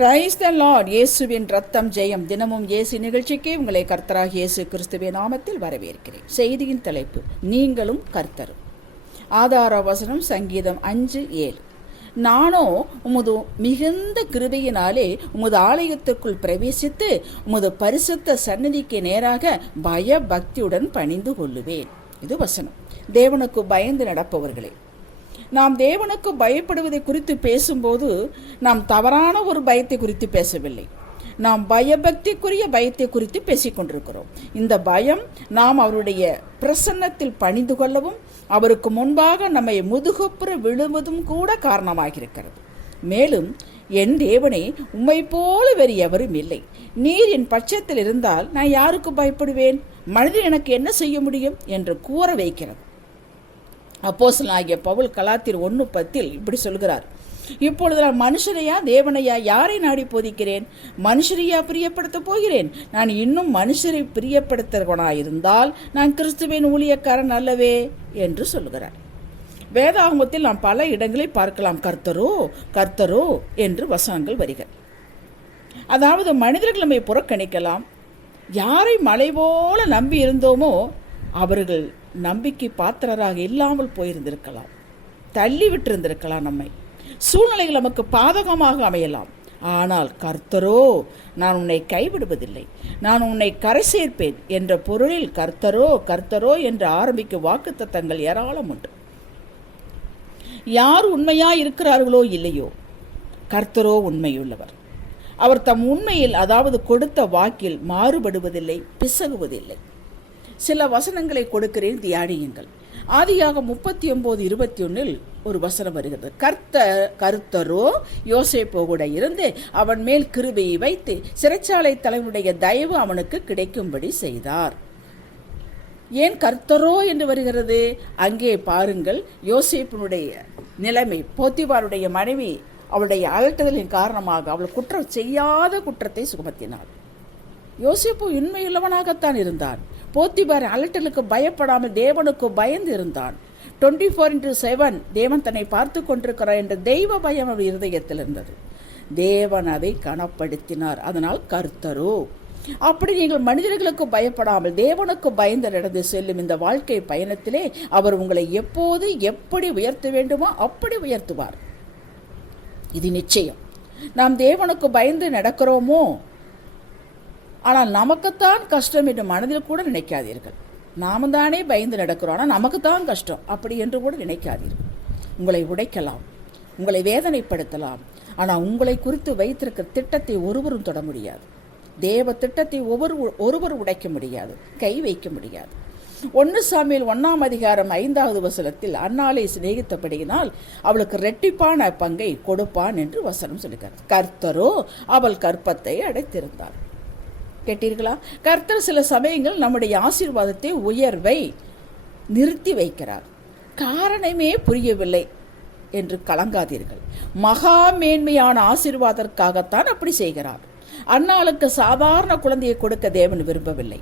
Christ the Lord இயேசுவின் ரத்தம் ஜெயம். தினமும் இயேசு நிகழ்ச்சிக்கு உங்களை கர்த்தராக இயேசு கிறிஸ்துவின் நாமத்தில் வரவேற்கிறேன். செய்தியின் தலைப்பு நீங்களும் கர்த்தரும். ஆதார வசனம் சங்கீதம் அஞ்சு ஏழு. நானோ உமது மிகுந்த கிருபையினாலே உமது ஆலயத்திற்குள் பிரவேசித்து உமது பரிசுத்த சன்னதிக்கு நேராக பய பக்தியுடன் பணிந்து கொள்ளுவேன். இது வசனம். தேவனுக்கு பயந்து நடப்பவர்களே நாம் தேவனுக்கு பயப்படுவதை குறித்து பேசும்போது நாம் தவறான ஒரு பயத்தை குறித்து பேசவில்லை. நாம் பயபக்திக்குரிய பயத்தை குறித்து பேசிக்கொண்டிருக்கிறோம் இந்த பயம் நாம் அவருடைய பிரசன்னத்தில் பணிந்து கொள்ளவும் அவருக்கு முன்பாக நம்மை முதுகுப்புற விழுவதும் கூட காரணமாகியிருக்கிறது. மேலும் என் தேவனே உம்மை போல வேறு எவரும் இல்லை. நீர் என் பட்சத்தில் இருந்தால் நான் யாருக்கு பயப்படுவேன்? மனிதன் எனக்கு என்ன செய்ய முடியும்? என்று கூற வைக்கிறது. அப்போஸ்தலன் ஆகிய பவுல் கலாத்திர் ஒன்று பத்தில் இப்படி சொல்கிறார். இப்பொழுது நான் மனுஷனையா தேவனையா யாரை நாடி போதிக்கிறேன்? மனுஷரையா பிரியப்படுத்த போகிறேன்? நான் இன்னும் மனுஷரை பிரியப்படுத்துகிறவனாயிருந்தால் நான் கிறிஸ்துவின் ஊழியக்காரன் அல்லவே என்று சொல்கிறார். வேதாகமத்தில் நாம் பல இடங்களில் பார்க்கலாம். கர்த்தரோ கர்த்தரோ என்று வசனங்கள் வருகிறது. அதாவது மனிதர்கள் நம்மை புறக்கணிக்கலாம். யாரை மலை போல நம்பி இருந்தோமோ அவர்கள் நம்பிக்கை பாத்திரராக இல்லாமல் போயிருந்திருக்கலாம். தள்ளி விட்டிருந்திருக்கலாம் நம்மை. சூழ்நிலைகள் நமக்கு பாதகமாக அமையலாம். ஆனால் கர்த்தரோ நான் உன்னை கைவிடுவதில்லை. நான் உன்னை கரை சேர்ப்பேன் என்ற பொருளில் கர்த்தரோ கர்த்தரோ என்று ஆரம்பிக்கும் வாக்குத்தத்தங்கள் ஏராளம் உண்டு. யார் உண்மையா இருக்கிறார்களோ இல்லையோ கர்த்தரோ உண்மையுள்ளவர். அவர் தம் உண்மையில் அதாவது கொடுத்த வாக்கில் மாறுபடுவதில்லை பிசகுவதில்லை. சில வசனங்களை கொடுக்கிறேன் தியானியுங்கள். ஆதியாக முப்பத்தி ஒன்பது இருபத்தி ஒன்றில் ஒரு வசனம் வருகிறது. கர்த்த கருத்தரோ யோசேப்போ கூட இருந்து அவன் மேல் கிருபையை வைத்து சிறைச்சாலை தலைவனுடைய தயவு அவனுக்கு கிடைக்கும்படி செய்தார். ஏன் கர்த்தரோ என்று வருகிறது? அங்கே பாருங்கள் யோசேப்பினுடைய நிலைமை போத்திவாருடைய மனைவி அவளுடைய அலட்டுதலின் காரணமாக அவள் குற்றம் செய்யாத குற்றத்தை சுமத்தினாள். யோசிப்பு உண்மையுள்ளவனாகத்தான் இருந்தான். போத்திபார் அலட்டலுக்கு பயப்படாமல் தேவனுக்கு பயந்து இருந்தான். டுவெண்ட்டி ஃபோர் இன்ட்டு செவன் தேவன் தன்னை பார்த்து கொண்டிருக்கிறார் என்ற தெய்வ பயம் அவர் இருதயத்தில் இருந்தது. தேவன் அதை கனப்படுத்தினார். அதனால் கர்த்தரோ அப்படி நீங்கள் மனிதர்களுக்கு பயப்படாமல் தேவனுக்கு பயந்து நடந்து செல்லும் இந்த வாழ்க்கை பயணத்திலே அவர் உங்களை எப்போது எப்படி உயர்த்த வேண்டுமோ அப்படி உயர்த்துவார். இது நிச்சயம். நாம் தேவனுக்கு பயந்து நடக்கிறோமோ ஆனால் நமக்குத்தான் கஷ்டம் என்று மனதில் கூட நினைக்காதீர்கள். நாம தானே பயந்து நடக்கிறோம் ஆனால் நமக்குத்தான் கஷ்டம். அப்படி என்று கூட நினைக்காதீர்கள். உங்களை உடைக்கலாம் உங்களை வேதனைப்படுத்தலாம் ஆனால் உங்களை குறித்து வைத்திருக்கிற திட்டத்தை ஒருவரும் தொட முடியாது. தேவ திட்டத்தை ஒவ்வொரு ஒருவர் உடைக்க முடியாது கை வைக்க முடியாது. ஒன்று சாமியில் ஒன்றாம் அதிகாரம் ஐந்தாவது வசனத்தில் அன்னாலை சிநேகித்தபடியினால் அவளுக்கு ரெட்டிப்பான பங்கை கொடுப்பான் என்று வசனம் சொல்லுகிறார் கர்த்தரோ அவள் கற்பத்தை அடைத்திருந்தார் கேட்டீர்களா? கர்த்தர் சில சமயங்கள் நம்முடைய ஆசீர்வாதத்தை உயர்வை நிறுத்தி வைக்கிறார். காரணமே புரியவில்லை என்று கலங்காதீர்கள். மகா மேன்மையான ஆசீர்வாதத்திற்காகத்தான் அப்படி செய்கிறார். அன்னாளுக்கு சாதாரண குழந்தையை கொடுக்க தேவன் விரும்பவில்லை.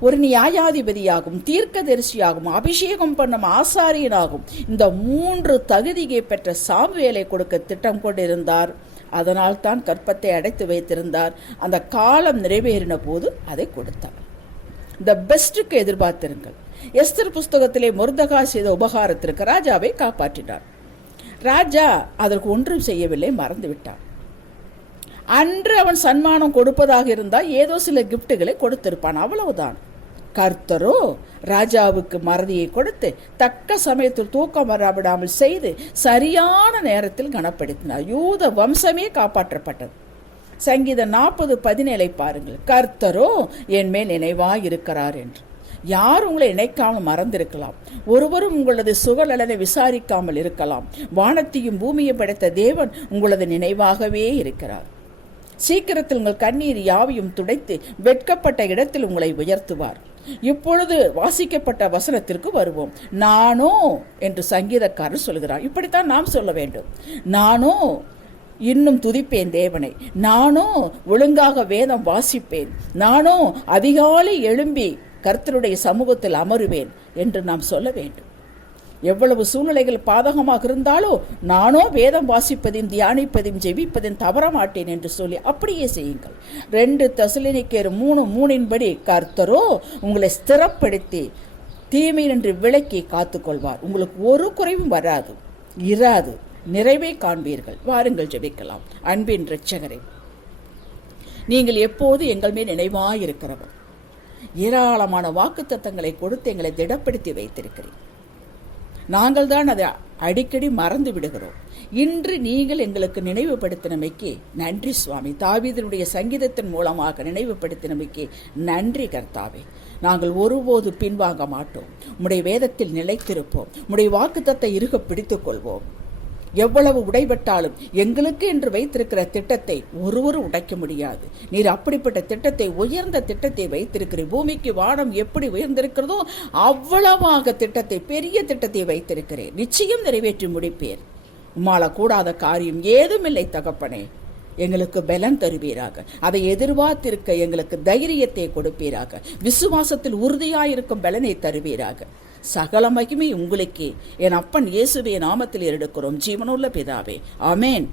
ஒரு நியாயாதிபதியாகும் தீர்க்கதரிசியாகும் அபிஷேகம் பண்ணும் ஆசாரியனாகும் இந்த மூன்று தகுதியை பெற்ற சாமுவேலை கொடுக்க திட்டம் கொண்டிருந்தார். அதனால் தான் கற்பத்தை அடைத்து வைத்திருந்தார். அந்த காலம் நிறைவேறின போது அதை கொடுத்தார். த பெஸ்ட்டுக்கு எதிர்பார்த்திருங்கள். எஸ்தர் புஸ்தகத்திலே முருதகா செய்த உபகாரத்திற்கு ராஜாவை காப்பாற்றினார். ராஜா அதற்கு ஒன்றும் செய்யவில்லை மறந்து விட்டான் அன்று அவன் சன்மானம் கொடுப்பதாக இருந்தால் ஏதோ சில கிஃப்ட்டுகளை கொடுத்திருப்பான். அவ்வளவுதான். கர்த்தரோ ராஜாவுக்கு மறதியை கொடுத்து தக்க சமயத்தில் தூக்கம் வரவிடாமல் செய்து சரியான நேரத்தில் கனப்படுத்தினார். யூத வம்சமே காப்பாற்றப்பட்டது. சங்கீதம் நாற்பது பதினேழை பாருங்கள். கர்த்தரோ என் மேல் நினைவாக இருக்கிறார் என்று. யார் உங்களை நினைக்காமல் மறந்திருக்கலாம்? ஒருவரும் உங்களது சுகநலனை விசாரிக்காமல் இருக்கலாம். வானத்தையும் பூமியும் படைத்த தேவன் உங்களது நினைவாகவே இருக்கிறார். சீக்கிரத்தில் உங்கள் கண்ணீர் யாவையும் துடைத்து வெட்கப்பட்ட இடத்தில் உங்களை உயர்த்துவார். இப்பொழுது வாசிக்கப்பட்ட வசனத்திற்கு வருவோம். நானோ என்று சங்கீதக்காரர் சொல்கிறார் இப்படித்தான் நாம் சொல்ல வேண்டும். நானோ இன்னும் துதிப்பேன் தேவனை. நானோ ஒழுங்காக வேதம் வாசிப்பேன். நானோ அதிகாலை எழும்பி கர்த்தருடைய சமூகத்தில் அமருவேன் என்று நாம் சொல்ல வேண்டும். எவ்வளவு சூழ்நிலைகள் பாதகமாக இருந்தாலோ நானோ வேதம் வாசிப்பதையும் தியானிப்பதையும் ஜெபிப்பதையும் தவற மாட்டேன் என்று சொல்லி அப்படியே செய்யுங்கள். ரெண்டு தசுலினிக்கேர் மூணு மூணின்படி கர்த்தரோ உங்களை ஸ்திரப்படுத்தி தீமை நின்று விலக்கி காத்துக்கொள்வார். உங்களுக்கு ஒரு குறைவும் வராது இராது நிறைவே காண்பீர்கள். வாருங்கள் ஜெபிக்கலாம். அன்பின் இரட்சகரே நீங்கள் எப்போது எங்கள் மேல் நினைவாயிருக்கிறவர்? ஏராளமான வாக்குத்தத்தங்களை கொடுத்து எங்களை திடப்படுத்தி வைத்திருக்கிறீர். நாங்கள் தான் அதை அடிக்கடி மறந்து விடுகிறோம். இன்று நீங்கள் எங்களுக்கு நினைவுபடுத்தினமைக்கு நன்றி சுவாமி. தாவீதனுடைய சங்கீதத்தின் மூலமாக நினைவுபடுத்தினமைக்கு நன்றி கர்த்தாவே. நாங்கள் ஒருபோது பின்வாங்க மாட்டோம். உடைய வேதத்தில் நிலைத்திருப்போம். உடைய வாக்குத்தத்தை இருக பிடித்துக் கொள்வோம். எவ்வளவு உடைபட்டாலும் எங்களுக்கு என்று வைத்திருக்கிற திட்டத்தை ஒருவரும் உடைக்க முடியாது. நீர் அப்படிப்பட்ட திட்டத்தை உயர்ந்த திட்டத்தை வைத்திருக்கிற பூமிக்கு வானம் எப்படி உயர்ந்திருக்கிறதோ அவ்வளவாக திட்டத்தை பெரிய திட்டத்தை வைத்திருக்கிறேன். நிச்சயம் நிறைவேற்றி முடிப்பேர் உம்மால கூடாத காரியம் ஏதுமில்லை தகப்பனே. எங்களுக்கு பலன் தருவீராக. அதை எதிர்பார்த்திருக்க எங்களுக்கு தைரியத்தை கொடுப்பீராக. விசுவாசத்தில் உறுதியாயிருக்கும் பலனை தருவீராக. சகல மகிமை உங்களுக்கே. என் அப்பன் இயேசுவே நாமத்தில் எடுக்கிறோம் ஜீவனுள்ள பிதாவே. அமேன்